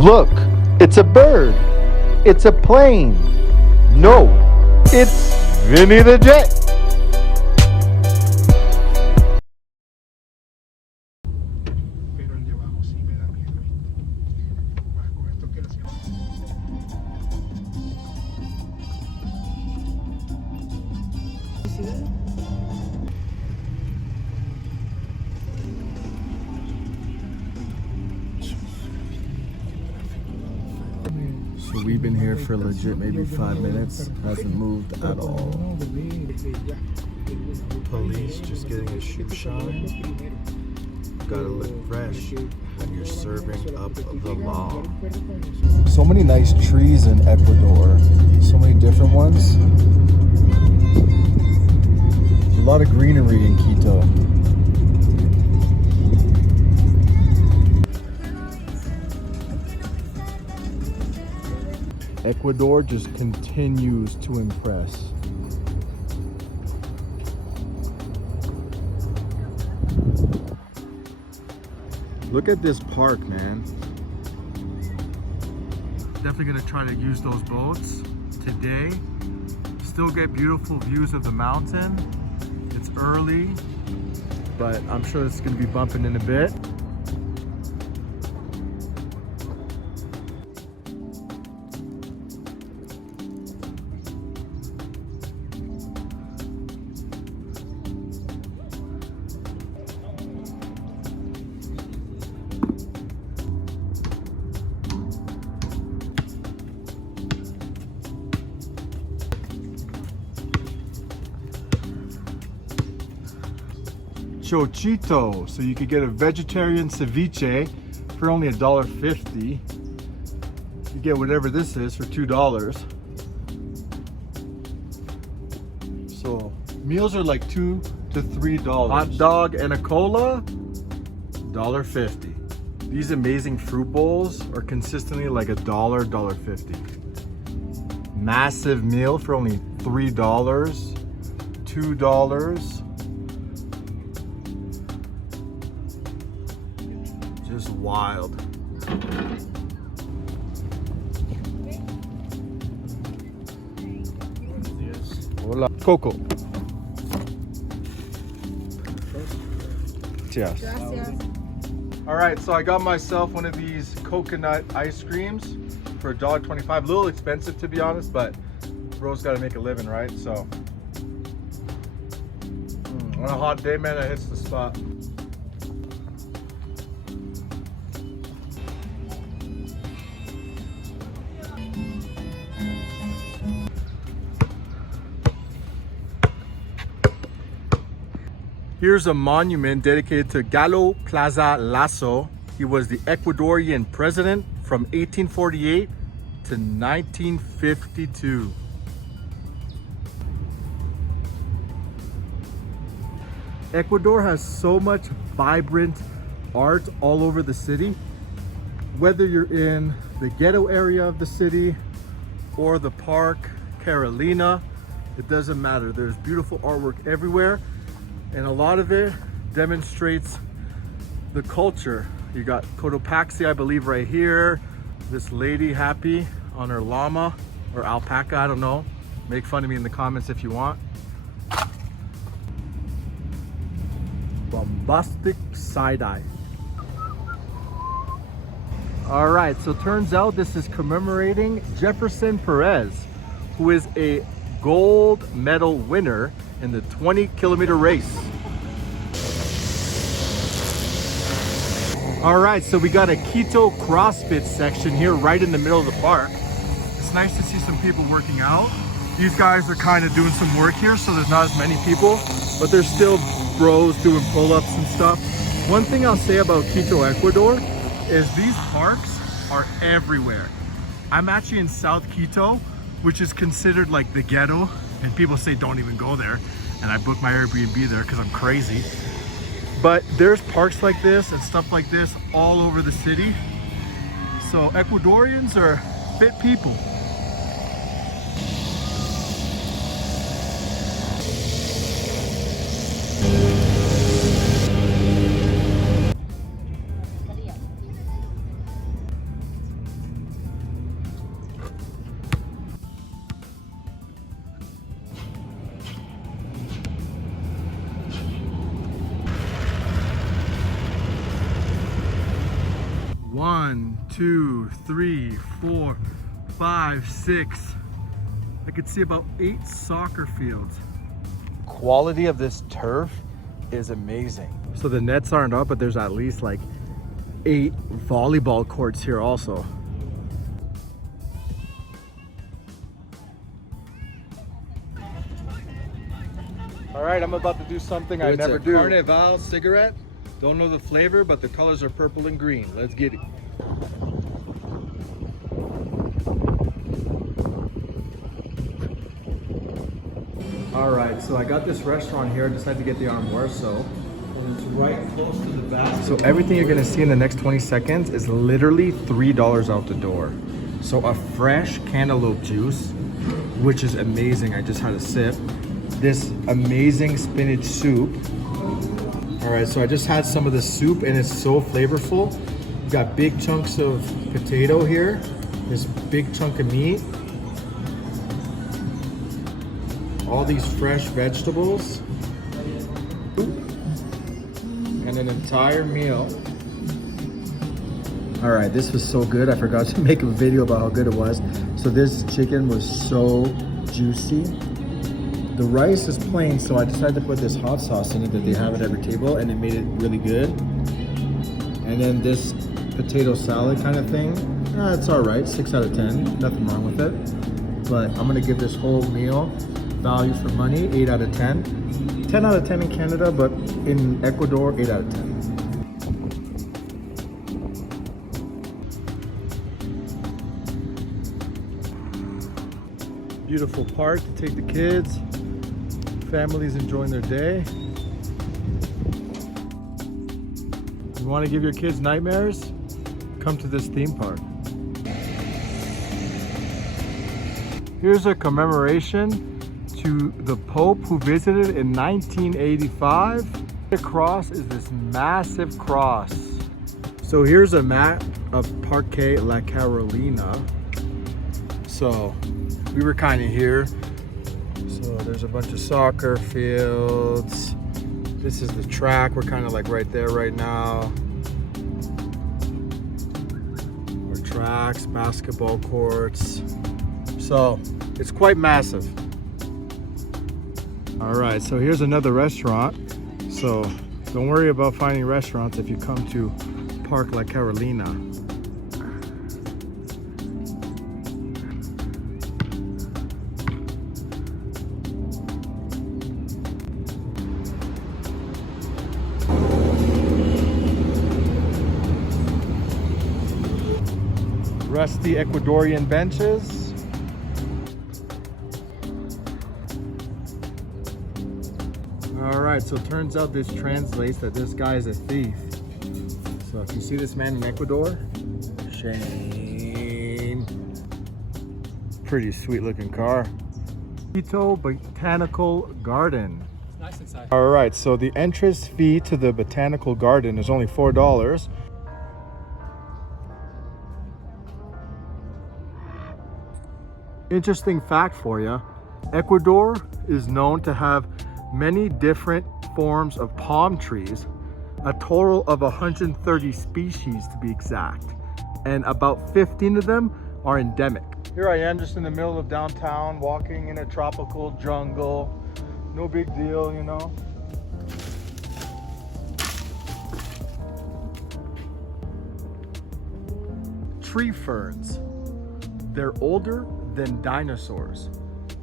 Look, it's a bird. It's a plane. No, it's Vinny the Jet. So we've been here for legit maybe 5 minutes. Hasn't moved at all. Police just getting a shoe shine. Gotta look fresh when you're serving up the law. So many nice trees in Ecuador. So many different ones. A lot of greenery in Quito. Ecuador just continues to impress. Look at this park, man. Definitely gonna try to use those boats today. Still get beautiful views of the mountain. It's early, but I'm sure it's gonna be bumping in a bit. Chochito, so you could get a vegetarian ceviche for only $1.50. You get whatever this is for $2. So meals are like $2 to $3. Hot dog and a cola, $1.50. These amazing fruit bowls are consistently like $1, $1.50. Massive meal for only $3, $2. Just wild. Hola. Coco. Cheers. Gracias. All right, so I got myself one of these coconut ice creams for $1.25. A little expensive to be honest, but bro's got to make a living, right? So on a hot day, man, that hits the spot. Here's a monument dedicated to Galo Plaza Lasso. He was the Ecuadorian president from 1848 to 1952. Ecuador has so much vibrant art all over the city. Whether you're in the ghetto area of the city or the park, Carolina, it doesn't matter. There's beautiful artwork everywhere. And a lot of it demonstrates the culture. You got Cotopaxi, I believe, right here. This lady happy on her llama or alpaca, I don't know. Make fun of me in the comments if you want. Bombastic side-eye. All right, so turns out this is commemorating Jefferson Perez, who is a gold medal winner in the 20-kilometer race. All right, so we got a Quito CrossFit section here right in the middle of the park. It's nice to see some people working out. These guys are kind of doing some work here, so there's not as many people, but there's still bros doing pull-ups and stuff. One thing I'll say about Quito, Ecuador, is these parks are everywhere. I'm actually in South Quito, which is considered like the ghetto, and people say don't even go there, and I booked my Airbnb there because I'm crazy. But there's parks like this and stuff like this all over the city. So Ecuadorians are fit people. 1, 2, 3, 4, 5, 6. I could see about 8 soccer fields. Quality of this turf is amazing. So the nets aren't up, but there's at least like 8 volleyball courts here also. All right, I'm about to do something I never do. Carnival cigarette. Don't know the flavor, but the colors are purple and green. Let's get it. All right, so I got this restaurant here. I decided to get the almuerzo. And it's right close to the back. So everything you're gonna see in the next 20 seconds is literally $3 out the door. So a fresh cantaloupe juice, which is amazing. I just had a sip. This amazing spinach soup. All right, so I just had some of the soup and it's so flavorful. We've got big chunks of potato here, this big chunk of meat, all these fresh vegetables, and an entire meal. All right, this was so good. I forgot to make a video about how good it was. So this chicken was so juicy. The rice is plain, so I decided to put this hot sauce in it that they have at every table, and it made it really good. And then this potato salad kind of thing, it's all right, 6 out of 10, nothing wrong with it. But I'm gonna give this whole meal value for money, 8 out of 10. 10 out of 10 in Canada, but in Ecuador, 8 out of 10. Beautiful park to take the kids. Families enjoying their day. You want to give your kids nightmares? Come to this theme park. Here's a commemoration to the Pope who visited in 1985. The cross is this massive cross. So here's a map of Parque La Carolina. So we were kind of here. So there's a bunch of soccer fields. This is the track. We're kind of like right there right now. More tracks, basketball courts. So it's quite massive. All right, so here's another restaurant. So don't worry about finding restaurants if you come to Parque La Carolina. Rusty Ecuadorian benches. All right, so it turns out this translates that this guy is a thief. So if you see this man in Ecuador, shame. Pretty sweet looking car. Quito Botanical Garden. It's nice inside. All right, so the entrance fee to the Botanical Garden is only $4. Interesting fact for you, Ecuador is known to have many different forms of palm trees, a total of 130 species to be exact, and about 15 of them are endemic. Here I am just in the middle of downtown, walking in a tropical jungle. No big deal, you know. Tree ferns. They're older than dinosaurs.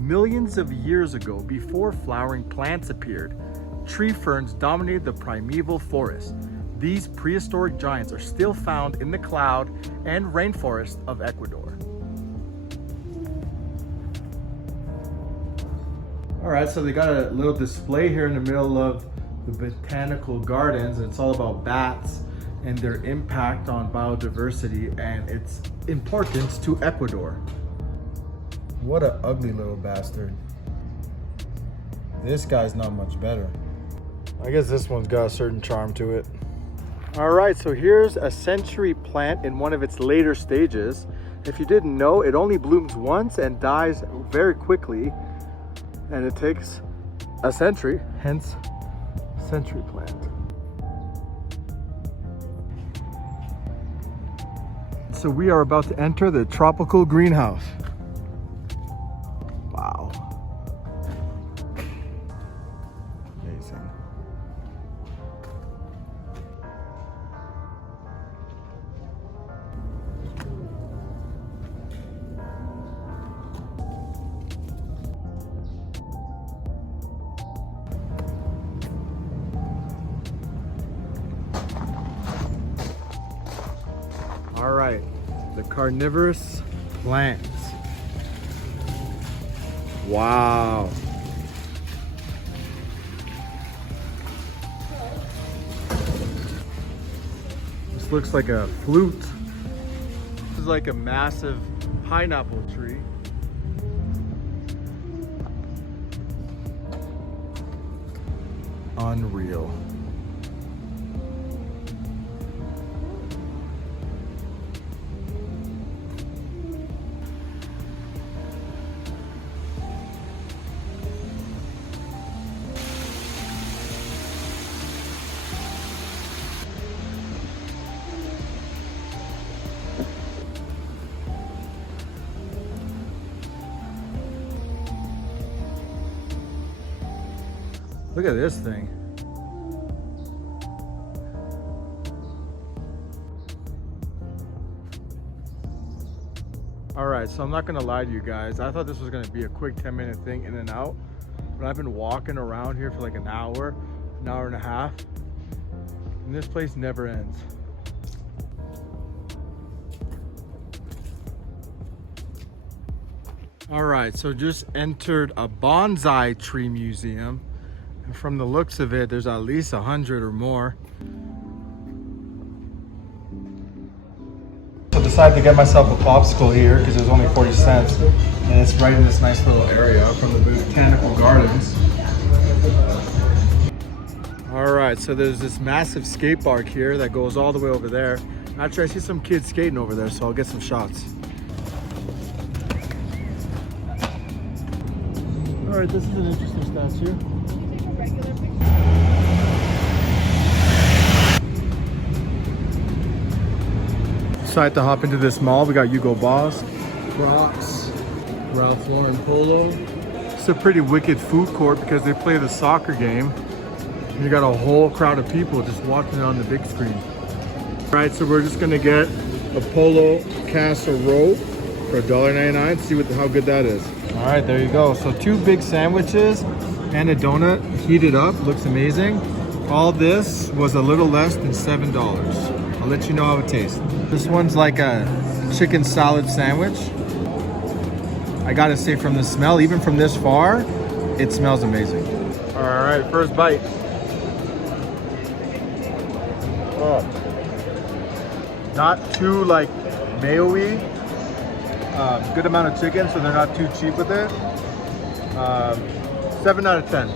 Millions of years ago, before flowering plants appeared, tree ferns dominated the primeval forest. These prehistoric giants are still found in the cloud and rainforest of Ecuador. All right, so they got a little display here in the middle of the botanical gardens, and it's all about bats and their impact on biodiversity and its importance to Ecuador. What an ugly little bastard. This guy's not much better. I guess this one's got a certain charm to it. All right, so here's a century plant in one of its later stages. If you didn't know, it only blooms once and dies very quickly, and it takes a century, hence century plant. so we are about to enter the tropical greenhouse. Wow. Amazing. All right, the carnivorous plants. Wow. This looks like a flute. This is like a massive pineapple tree. Unreal. Look at this thing. All right, so I'm not gonna lie to you guys. I thought this was gonna be a quick 10-minute thing in and out, but I've been walking around here for like an hour and a half, and this place never ends. All right, so just entered a bonsai tree museum. And from the looks of it, there's at least 100 or more. So decided to get myself a popsicle here because it was only 40 cents. And it's right in this nice little area from the botanical gardens. All right, so there's this massive skate park here that goes all the way over there. Actually, I see some kids skating over there, so I'll get some shots. All right, this is an interesting statue. Decided to hop into this mall. We got Hugo Boss, Crocs, Ralph Lauren Polo. It's a pretty wicked food court because they play the soccer game. And you got a whole crowd of people just watching it on the big screen. All right, so we're just gonna get a Polo casserole for $1.99. See how good that is. All right, there you go. So 2 big sandwiches and a donut heated up. Looks amazing. All this was a little less than $7. I'll let you know how it tastes. This one's like a chicken salad sandwich. I gotta say, from the smell, even from this far, it smells amazing. All right, first bite. Oh, not too like mayo-y. Good amount of chicken, so they're not too cheap with it. 7 out of 10.